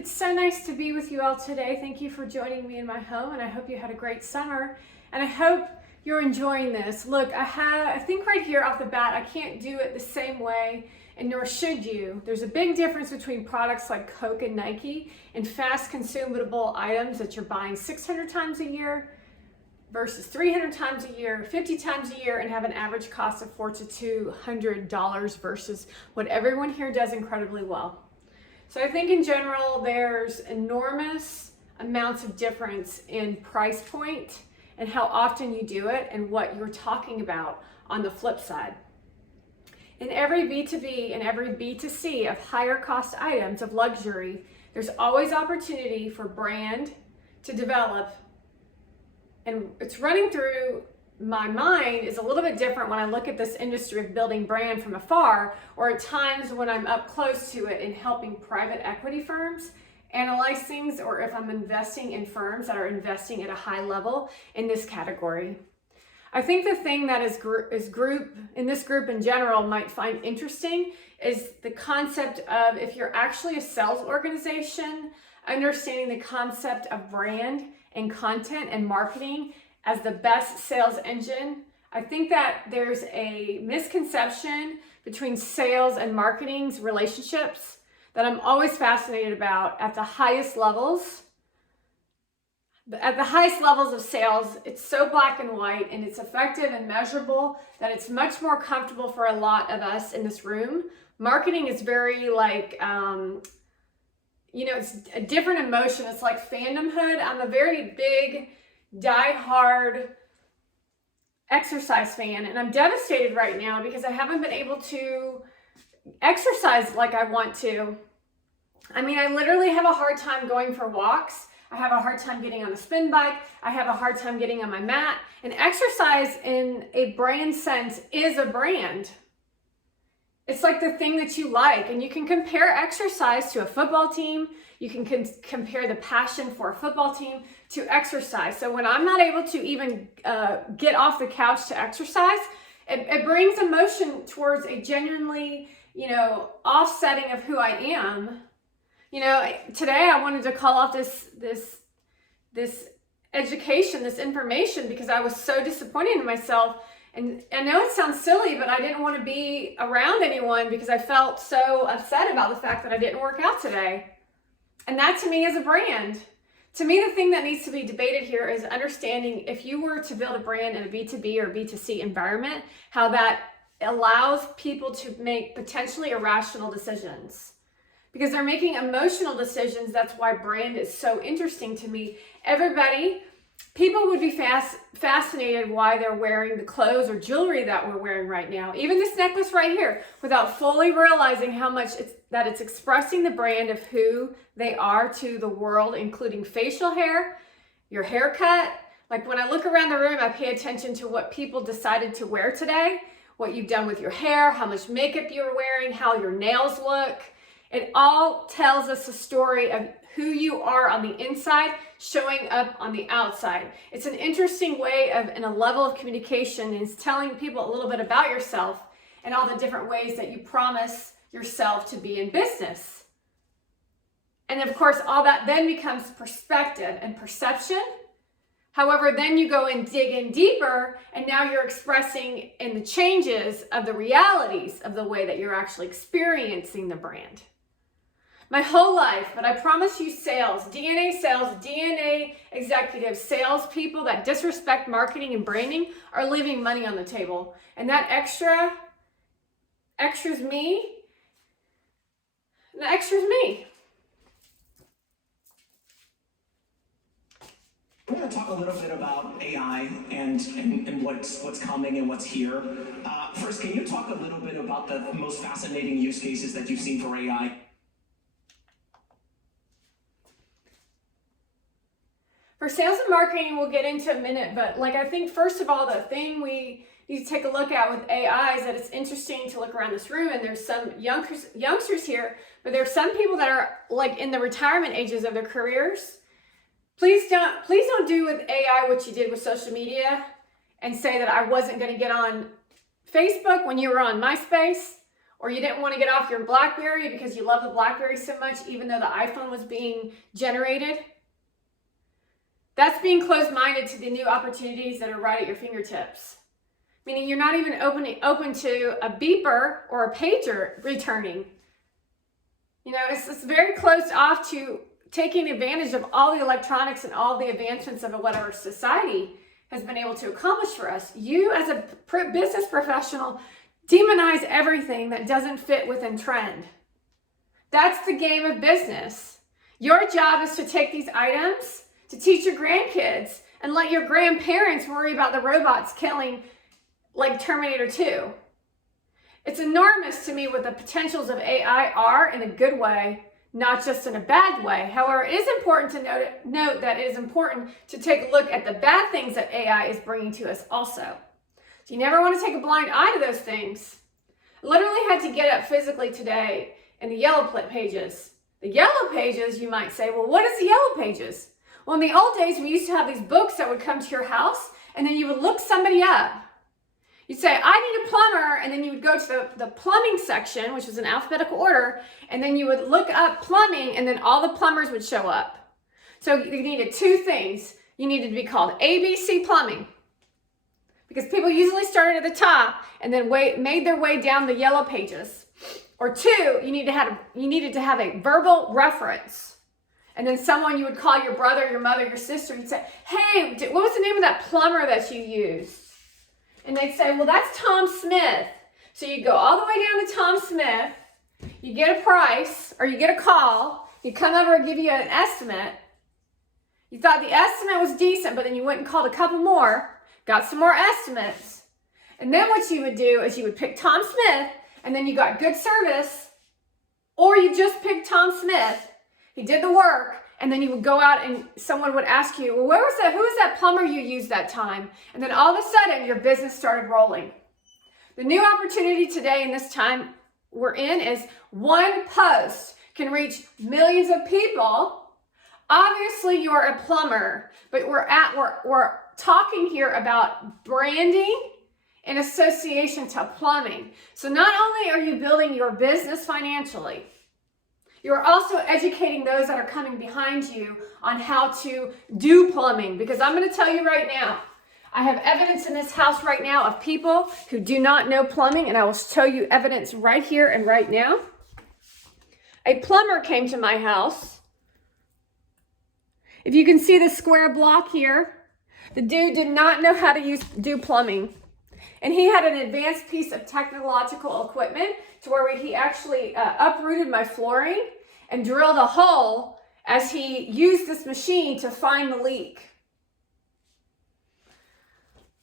It's so nice to be with you all today. Thank you for joining me in my home, and I hope you had a great summer, and I hope you're enjoying this. Look, I think right here off the bat, I can't do it the same way, and nor should you. There's a big difference between products like Coke and Nike and fast consumable items that you're buying 600 times a year versus 300 times a year, 50 times a year, and have an average cost of $400 to $200 versus what everyone here does incredibly well. So I think in general, there's enormous amounts of difference in price point and how often you do it and what you're talking about on the flip side. In every B2B and every B2C of higher cost items of luxury, there's always opportunity for brand to develop. And it's running through my mind is a little bit different when I look at this industry of building brand from afar, or at times when I'm up close to it in helping private equity firms analyze things, or if I'm investing in firms that are investing at a high level in this category. I think the thing that is group in this group in general might find interesting is the concept of, if you're actually a sales organization, understanding the concept of brand and content and marketing as the best sales engine. I think that there's a misconception between sales and marketing's relationships that I'm always fascinated about at the highest levels. At the highest levels of sales, it's so black and white and it's effective and measurable that it's much more comfortable for a lot of us in this room. Marketing is very it's a different emotion. It's like fandomhood. I'm a very big, die-hard exercise fan, and I'm devastated right now because I haven't been able to exercise like I want to. I mean, I literally have a hard time going for walks. I have a hard time getting on a spin bike. I have a hard time getting on my mat. And exercise in a brand sense is a brand. It's like the thing that you like, and you can compare exercise to a football team. You can compare the passion for a football team to exercise. So when I'm not able to even get off the couch to exercise, it brings emotion towards a genuinely, offsetting of who I am. Today I wanted to call off this education, this information, because I was so disappointed in myself. And I know it sounds silly, but I didn't want to be around anyone because I felt so upset about the fact that I didn't work out today. And that to me is a brand. To me, the thing that needs to be debated here is understanding, if you were to build a brand in a B2B or B2C environment, how that allows people to make potentially irrational decisions. Because they're making emotional decisions. That's why brand is so interesting to me. People would be fascinated why they're wearing the clothes or jewelry that we're wearing right now. Even this necklace right here, without fully realizing how much it's expressing the brand of who they are to the world, including facial hair, your haircut. Like when I look around the room, I pay attention to what people decided to wear today, what you've done with your hair, how much makeup you're wearing, how your nails look. It all tells us a story of who you are on the inside showing up on the outside. It's an interesting way of, and a level of communication, is telling people a little bit about yourself and all the different ways that you promise yourself to be in business. And of course, all that then becomes perspective and perception. However, then you go and dig in deeper, and now you're expressing in the changes of the realities of the way that you're actually experiencing the brand. My whole life, but I promise you, sales, DNA executives, sales people that disrespect marketing and branding are leaving money on the table. And that extra's me. The extra's me. We're going to talk a little bit about AI and what's coming and what's here. First, can you talk a little bit about the most fascinating use cases that you've seen for AI? For sales and marketing, we'll get into in a minute, but I think first of all, the thing we need to take a look at with AI is that it's interesting to look around this room, and there's some youngsters here, but there's some people that are in the retirement ages of their careers. Please don't do with AI what you did with social media and say that I wasn't going to get on Facebook when you were on MySpace, or you didn't want to get off your BlackBerry because you love the BlackBerry so much, even though the iPhone was being generated. That's being closed-minded to the new opportunities that are right at your fingertips. Meaning you're not even open to a beeper or a pager returning. You know, it's very closed off to taking advantage of all the electronics and all the advancements of what our society has been able to accomplish for us. You as a business professional demonize everything that doesn't fit within trend. That's the game of business. Your job is to take these items to teach your grandkids and let your grandparents worry about the robots killing like Terminator 2. It's enormous to me what the potentials of AI are in a good way, not just in a bad way. However, it is important to note that it is important to take a look at the bad things that AI is bringing to us also. So you never want to take a blind eye to those things. I literally had to get up physically today in the Yellow Pages. The Yellow Pages, you might say, well, what is the Yellow Pages? Well, in the old days, we used to have these books that would come to your house, and then you would look somebody up. You'd say, I need a plumber, and then you would go to the plumbing section, which was in alphabetical order, and then you would look up plumbing, and then all the plumbers would show up. So you needed two things. You needed to be called ABC Plumbing, because people usually started at the top and then made their way down the Yellow Pages. Or two, you needed to have a verbal reference. And then someone you would call your brother, your mother, your sister, you'd say, hey, what was the name of that plumber that you used? And they'd say, well, that's Tom Smith. So you go all the way down to Tom Smith, you get a price, or you get a call, you come over and give you an estimate. You thought the estimate was decent, but then you went and called a couple more, got some more estimates. And then what you would do is you would pick Tom Smith, and then you got good service, or you just picked Tom Smith. He did the work, and then you would go out and someone would ask you, well, who was that plumber you used that time? And then all of a sudden, your business started rolling. The new opportunity today in this time we're in is one post can reach millions of people. Obviously, you're a plumber, but we're talking here about branding in association to plumbing. So not only are you building your business financially, you're also educating those that are coming behind you on how to do plumbing. Because I'm going to tell you right now, I have evidence in this house right now of people who do not know plumbing, and I will show you evidence right here and right now. A plumber came to my house. If you can see the square block here, the dude did not know how to do plumbing. And he had an advanced piece of technological equipment to where he actually uprooted my flooring and drilled a hole as he used this machine to find the leak.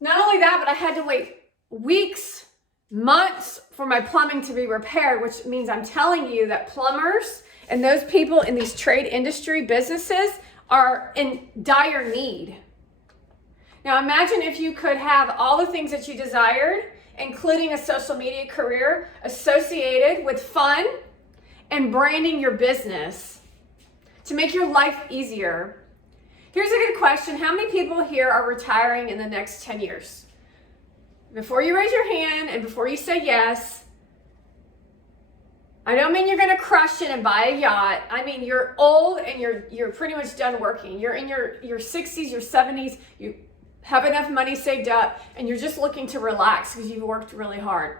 Not only that, but I had to wait weeks, months for my plumbing to be repaired, which means I'm telling you that plumbers and those people in these trade industry businesses are in dire need. Now imagine if you could have all the things that you desired, including a social media career associated with fun and branding your business to make your life easier. Here's a good question. How many people here are retiring in the next 10 years? Before you raise your hand and before you say yes, I don't mean you're going to crush it and buy a yacht. I mean you're old and you're pretty much done working. You're in your 60s, your 70s, you have enough money saved up, and you're just looking to relax because you've worked really hard.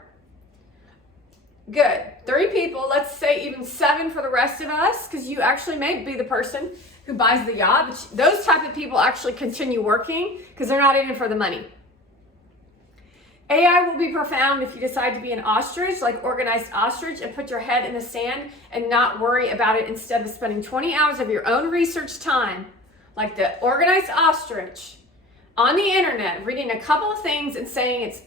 Good. 3 people, let's say even 7 for the rest of us, because you actually may be the person who buys the yacht, but those type of people actually continue working because they're not in it for the money. AI will be profound if you decide to be an ostrich, like Organized Ostrich, and put your head in the sand and not worry about it instead of spending 20 hours of your own research time, like the Organized Ostrich, on the internet, reading a couple of things and saying it's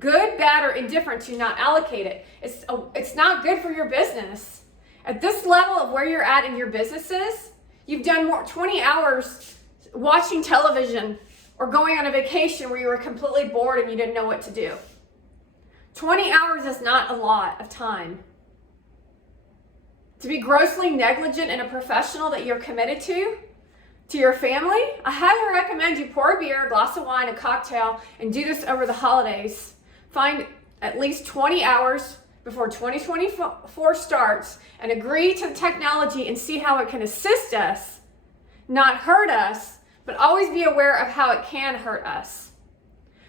good, bad, or indifferent to not allocate it. It's not good for your business. At this level of where you're at in your businesses, you've done 20 hours watching television or going on a vacation where you were completely bored and you didn't know what to do. 20 hours is not a lot of time. To be grossly negligent in a professional that you're committed to your family, I highly recommend you pour a beer, a glass of wine, a cocktail, and do this over the holidays. Find at least 20 hours before 2024 starts and agree to the technology and see how it can assist us, not hurt us, but always be aware of how it can hurt us.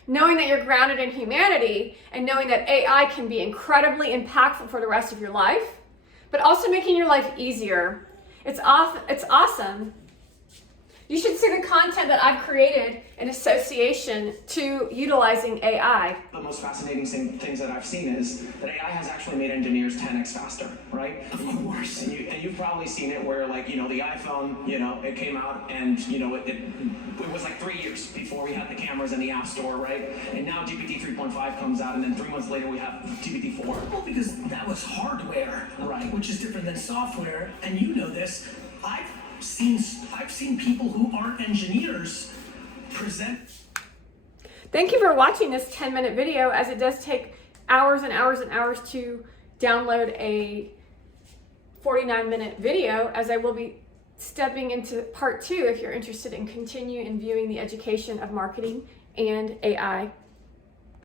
Knowing that you're grounded in humanity and knowing that AI can be incredibly impactful for the rest of your life, but also making your life easier. It's awesome. You should see the content that I've created in association to utilizing AI. The most fascinating things that I've seen is that AI has actually made engineers 10x faster, right? Of course. And you've probably seen it where, like, the iPhone, it came out and, it was like 3 years before we had the cameras in the App Store, right? And now GPT 3.5 comes out, and then 3 months later we have GPT 4. Well, because that was hardware, Right. which is different than software, and you know this. I've seen people who aren't engineers present. Thank you for watching this 10-minute video, as it does take hours and hours and hours to download a 49-minute video, as I will be stepping into part 2 if you're interested in continuing and viewing the education of marketing and AI.